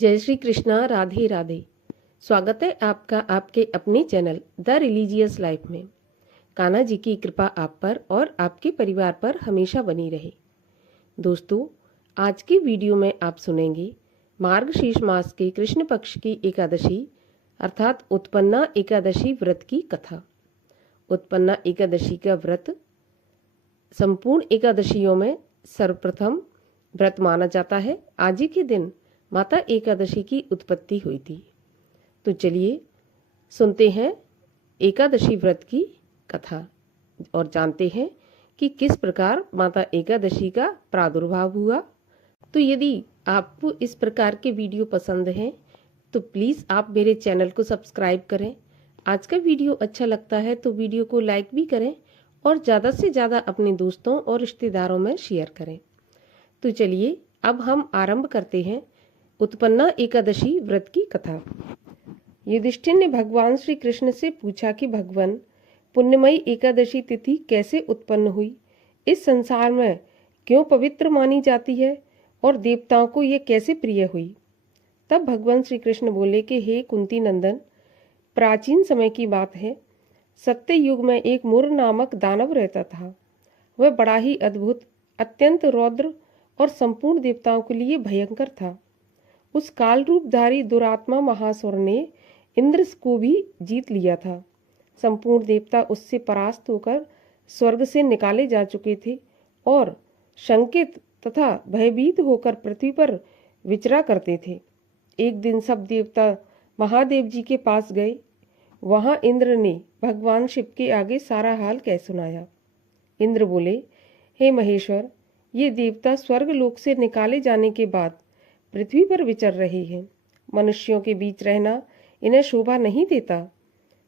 जय श्री कृष्णा। राधे राधे। स्वागत है आपका आपके अपने चैनल द रिलीजियस लाइफ में। कान्हा जी की कृपा आप पर और आपके परिवार पर हमेशा बनी रहे। दोस्तों, आज की वीडियो में आप सुनेंगे मार्गशीर्ष मास के कृष्ण पक्ष की एकादशी अर्थात उत्पन्ना एकादशी व्रत की कथा। उत्पन्ना एकादशी का व्रत संपूर्ण एकादशियों में सर्वप्रथम व्रत माना जाता है। आज ही के दिन माता एकादशी की उत्पत्ति हुई थी। तो चलिए सुनते हैं एकादशी व्रत की कथा और जानते हैं कि किस प्रकार माता एकादशी का प्रादुर्भाव हुआ। तो यदि आपको इस प्रकार के वीडियो पसंद हैं तो प्लीज़ आप मेरे चैनल को सब्सक्राइब करें। आज का वीडियो अच्छा लगता है तो वीडियो को लाइक भी करें और ज़्यादा से ज़्यादा अपने दोस्तों और रिश्तेदारों में शेयर करें। तो चलिए अब हम आरंभ करते हैं उत्पन्ना एकादशी व्रत की कथा। युधिष्ठिर ने भगवान श्री कृष्ण से पूछा कि भगवान, पुण्यमयी एकादशी तिथि कैसे उत्पन्न हुई, इस संसार में क्यों पवित्र मानी जाती है और देवताओं को यह कैसे प्रिय हुई। तब भगवान श्री कृष्ण बोले कि हे कुंती नंदन, प्राचीन समय की बात है। सत्य युग में एक मुर नामक दानव रहता था। वह बड़ा ही अद्भुत, अत्यंत रौद्र और संपूर्ण देवताओं के लिए भयंकर था। उस काल रूपधारी दुरात्मा महासुर ने इंद्र को भी जीत लिया था। संपूर्ण देवता उससे परास्त होकर स्वर्ग से निकाले जा चुके थे और शंकित तथा भयभीत होकर पृथ्वी पर विचरा करते थे। एक दिन सब देवता महादेव जी के पास गए। वहां इंद्र ने भगवान शिव के आगे सारा हाल कह सुनाया। इंद्र बोले, हे महेश्वर, ये देवता स्वर्ग लोक से निकाले जाने के बाद पृथ्वी पर विचर रहे हैं। मनुष्यों के बीच रहना इन्हें शोभा नहीं देता।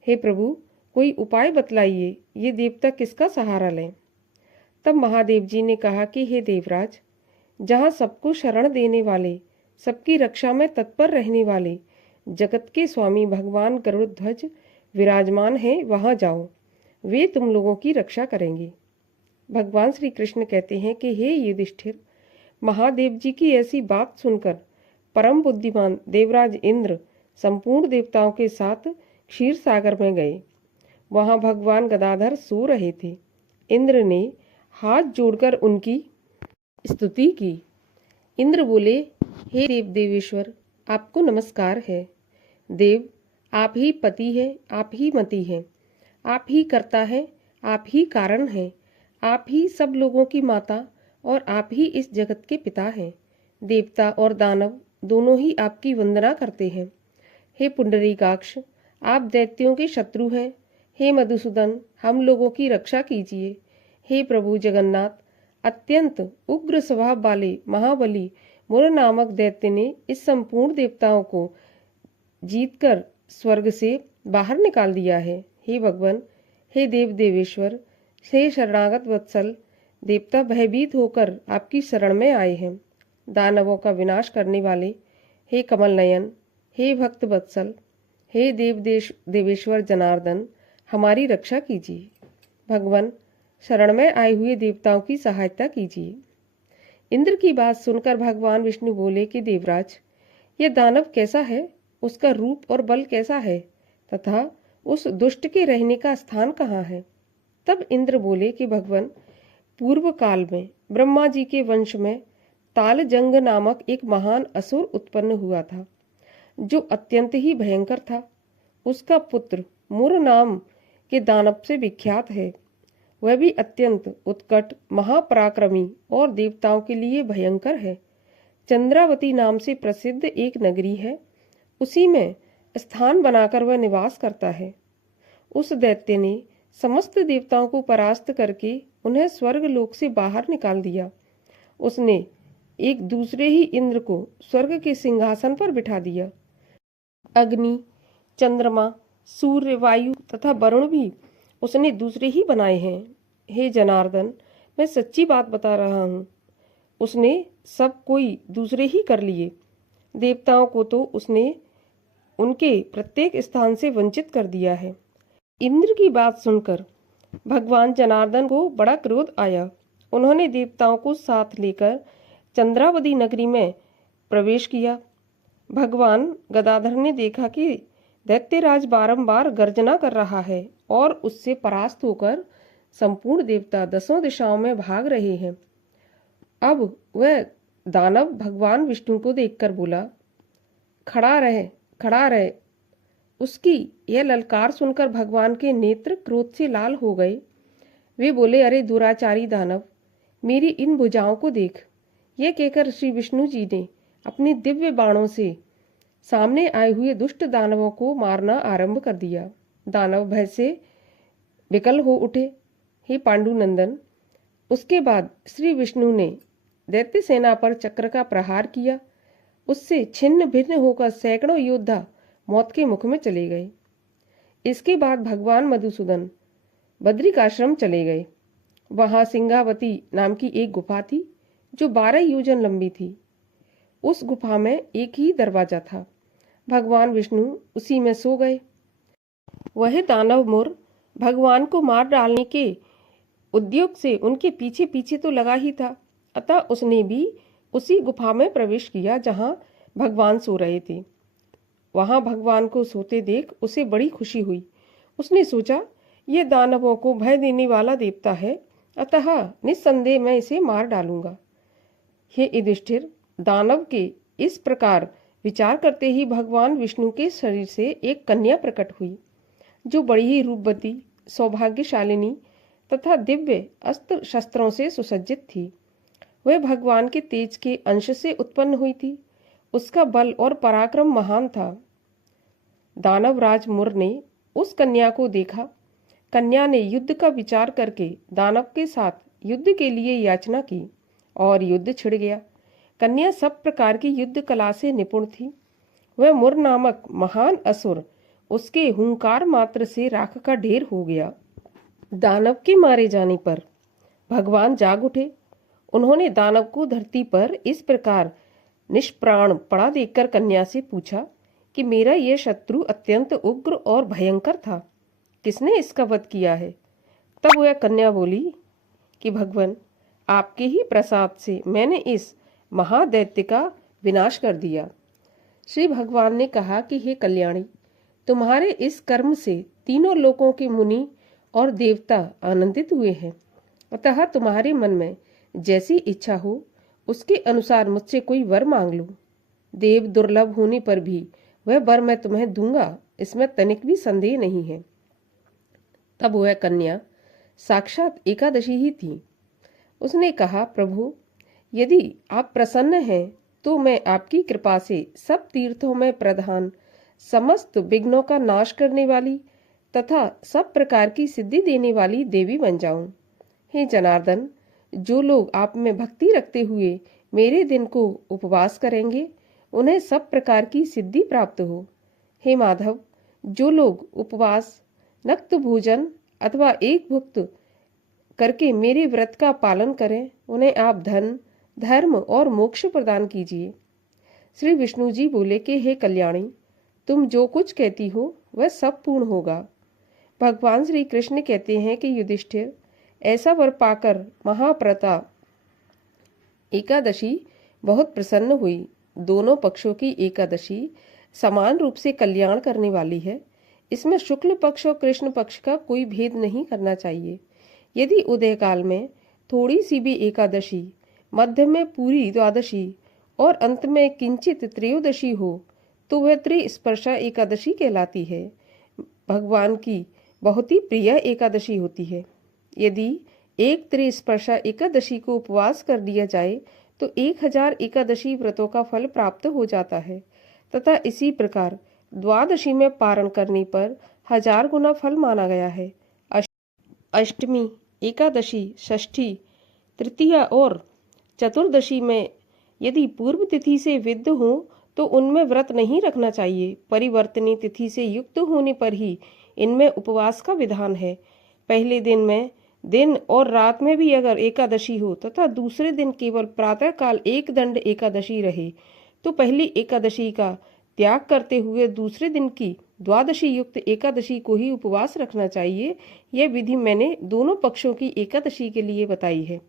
हे प्रभु, कोई उपाय बतलाइए, ये देवता किसका सहारा लें। तब महादेव जी ने कहा कि हे देवराज, जहाँ सबको शरण देने वाले, सबकी रक्षा में तत्पर रहने वाले जगत के स्वामी भगवान गरुड़ध्वज विराजमान हैं, वहाँ जाओ, वे तुम लोगों की रक्षा करेंगे। भगवान श्री कृष्ण कहते हैं कि हे युधिष्ठिर, महादेव जी की ऐसी बात सुनकर परम बुद्धिमान देवराज इंद्र संपूर्ण देवताओं के साथ क्षीर सागर में गए। वहां भगवान गदाधर सो रहे थे। इंद्र ने हाथ जोड़कर उनकी स्तुति की। इंद्र बोले, हे देव देवेश्वर, आपको नमस्कार है। देव, आप ही पति है, आप ही मति है, आप ही करता है, आप ही कारण है, आप ही सब लोगों की माता और आप ही इस जगत के पिता हैं। देवता और दानव दोनों ही आपकी वंदना करते हैं। हे पुंडरीकाक्ष, आप दैत्यों के शत्रु हैं। हे मधुसूदन, हम लोगों की रक्षा कीजिए। हे प्रभु जगन्नाथ, अत्यंत उग्र स्वभाव वाले महाबली मुर नामक दैत्य ने इस संपूर्ण देवताओं को जीतकर स्वर्ग से बाहर निकाल दिया है। हे भगवान, हे देव देवेश्वर, हे शरणागत वत्सल, देवता भयभीत होकर आपकी शरण में आए हैं। दानवों का विनाश करने वाले, हे कमल नयन, हे भक्त वत्सल, हे देवेश्वर जनार्दन, हमारी रक्षा कीजिए। भगवान, शरण में आए हुए देवताओं की सहायता कीजिए। इंद्र की बात सुनकर भगवान विष्णु बोले कि देवराज, यह दानव कैसा है, उसका रूप और बल कैसा है तथा उस दुष्ट के रहने का स्थान कहाँ है। तब इंद्र बोले कि भगवान, पूर्व काल में ब्रह्मा जी के वंश में तालजंग नामक एक महान असुर उत्पन्न हुआ था, जो अत्यंत ही भयंकर था। उसका पुत्र मुर नाम के दानव से विख्यात है। वह भी अत्यंत उत्कट, महापराक्रमी और देवताओं के लिए भयंकर है। चंद्रावती नाम से प्रसिद्ध एक नगरी है, उसी में स्थान बनाकर वह निवास करता है। उस दैत्य ने समस्त देवताओं को परास्त करके उन्हें स्वर्ग लोक से बाहर निकाल दिया। उसने एक दूसरे ही इंद्र को स्वर्ग के सिंहासन पर बिठा दिया। अग्नि, चंद्रमा, सूर्य, वायु तथा वरुण भी उसने दूसरे ही बनाए हैं। हे जनार्दन, मैं सच्ची बात बता रहा हूँ, उसने सब कोई दूसरे ही कर लिए। देवताओं को तो उसने उनके प्रत्येक स्थान से वंचित कर दिया है। इंद्र की बात सुनकर भगवान जनार्दन को बड़ा क्रोध आया। उन्होंने देवताओं को साथ लेकर चंद्रावती नगरी में प्रवेश किया। भगवान गदाधर ने देखा कि दैत्यराज बारंबार गर्जना कर रहा है और उससे परास्त होकर संपूर्ण देवता दसों दिशाओं में भाग रहे हैं। अब वह दानव भगवान विष्णु को देखकर बोला, खड़ा रहे, खड़ा रहे। उसकी यह ललकार सुनकर भगवान के नेत्र क्रोध से लाल हो गए। वे बोले, अरे दुराचारी दानव, मेरी इन भुजाओं को देख। यह कहकर श्री विष्णु जी ने अपने दिव्य बाणों से सामने आए हुए दुष्ट दानवों को मारना आरंभ कर दिया। दानव भय से विकल हो उठे। हे पांडुनंदन, उसके बाद श्री विष्णु ने दैत्य सेना पर चक्र का प्रहार किया। उससे छिन्न भिन्न होकर सैकड़ों योद्धा मौत के मुख में चले गए। इसके बाद भगवान मधुसूदन बद्रिकाश्रम चले गए। वहां सिंगावती नाम की एक गुफा थी जो 12 योजन लंबी थी। उस गुफा में एक ही दरवाजा था। भगवान विष्णु उसी में सो गए। वह दानव मुर भगवान को मार डालने के उद्योग से उनके पीछे पीछे तो लगा ही था, अतः उसने भी उसी गुफा में प्रवेश किया जहां भगवान सो रहे थे। वहां भगवान को सोते देख उसे बड़ी खुशी हुई। उसने सोचा, यह दानवों को भय देने वाला देवता है, अतः निस्संदेह मैं इसे मार डालूंगा। हे युधिष्ठिर, दानव के इस प्रकार विचार करते ही भगवान विष्णु के शरीर से एक कन्या प्रकट हुई, जो बड़ी ही रूपवती, सौभाग्यशालिनी तथा दिव्य अस्त्र शस्त्रों से सुसज्जित थी। वह भगवान के तेज के अंश से उत्पन्न हुई थी। उसका बल और पराक्रम महान था। दानवराज मुर ने उस कन्या को देखा। कन्या ने युद्ध का विचार करके दानव के साथ युद्ध के लिए याचना की और युद्ध छिड़ गया। कन्या सब प्रकार की युद्ध कला से निपुण थी। वह मुर नामक महान असुर उसके हुंकार मात्र से राख का ढेर हो गया। दानव के मारे जाने पर भगवान जाग उठे। उन्होंने दानव को धरती पर इस प्रकार निष्प्राण पड़ा देखकर कन्या से पूछा कि मेरा यह शत्रु अत्यंत उग्र और भयंकर था, किसने इसका वध किया है? तब वह कन्या बोली कि भगवान, आपके ही प्रसाद से मैंने इस महादैत्य का विनाश कर दिया। श्री भगवान ने कहा कि हे कल्याणी, तुम्हारे इस कर्म से तीनों लोकों के मुनि और देवता आनंदित हुए हैं, अतः तुम्हारे मन में जैसी इच्छा हो उसके अनुसार मुझसे कोई वर मांग लो। देव दुर्लभ होने पर भी वह वर मैं तुम्हें दूंगा, इसमें तनिक भी संदेह नहीं है। तब वह कन्या साक्षात एकादशी ही थी। उसने कहा, प्रभु, यदि आप प्रसन्न हैं तो मैं आपकी कृपा से सब तीर्थों में प्रधान, समस्त विघ्नों का नाश करने वाली तथा सब प्रकार की सिद्धि देने वाली देवी बन जाऊं। हे जनार्दन, जो लोग आप में भक्ति रखते हुए मेरे दिन को उपवास करेंगे, उन्हें सब प्रकार की सिद्धि प्राप्त हो। हे माधव, जो लोग उपवास, नक्त भोजन अथवा एक भुक्त करके मेरे व्रत का पालन करें, उन्हें आप धन, धर्म और मोक्ष प्रदान कीजिए। श्री विष्णु जी बोले कि हे कल्याणी, तुम जो कुछ कहती हो वह सब पूर्ण होगा। भगवान श्री कृष्ण कहते हैं कि युधिष्ठिर, ऐसा वर पाकर महाप्रता एकादशी बहुत प्रसन्न हुई। दोनों पक्षों की एकादशी समान रूप से कल्याण करने वाली है। इसमें शुक्ल पक्ष और कृष्ण पक्ष का कोई भेद नहीं करना चाहिए। यदि उदय काल में थोड़ी सी भी एकादशी, मध्य में पूरी द्वादशी और अंत में किंचित त्रयोदशी हो तो वह त्रिस्पर्शा एकादशी कहलाती है। भगवान की बहुत ही प्रिय एकादशी होती है। यदि एक त्रिस्पर्शा एकादशी को उपवास कर दिया जाए तो 1000 एकादशी व्रतों का फल प्राप्त हो जाता है तथा इसी प्रकार द्वादशी में पारण करने पर 1000 गुना फल माना गया है। अष्टमी, एकादशी, षष्ठी, तृतीया और चतुर्दशी में यदि पूर्व तिथि से विद्ध हो तो उनमें व्रत नहीं रखना चाहिए। परिवर्तनी तिथि से युक्त होने पर ही इनमें उपवास का विधान है। पहले दिन में दिन और रात में भी अगर एकादशी हो तथा दूसरे दिन केवल प्रातः काल एक दंड एकादशी रहे तो पहली एकादशी का त्याग करते हुए दूसरे दिन की द्वादशी युक्त एकादशी को ही उपवास रखना चाहिए। यह विधि मैंने दोनों पक्षों की एकादशी के लिए बताई है।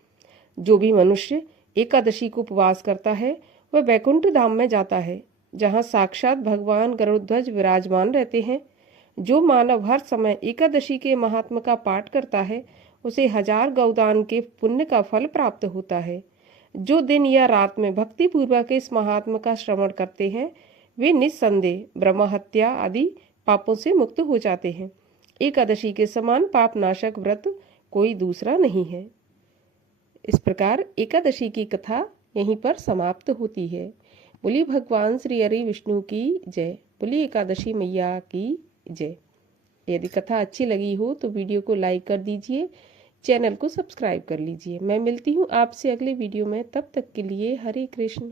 जो भी मनुष्य एकादशी को उपवास करता है वह वैकुंठ धाम में जाता है। जहाँ साक्षात भगवान गरुड़ध्वज विराजमान रहते हैं। जो मानव हर समय एकादशी के महात्म का पाठ करता है उसे 1000 गौदान के पुण्य का फल प्राप्त होता है। जो दिन या रात में भक्ति पूर्वक इस महात्म का श्रवण करते हैं वे निस्संदेह ब्रह्म हत्या आदि पापों से मुक्त हो जाते हैं। एकादशी के समान पाप नाशक व्रत कोई दूसरा नहीं है। इस प्रकार एकादशी की कथा यहीं पर समाप्त होती है। बोलिए भगवान श्री हरि विष्णु की जय। बोलिए एकादशी मैया की जय। यदि कथा अच्छी लगी हो तो वीडियो को लाइक कर दीजिए, चैनल को सब्सक्राइब कर लीजिए। मैं मिलती हूँ आपसे अगले वीडियो में, तब तक के लिए हरे कृष्ण।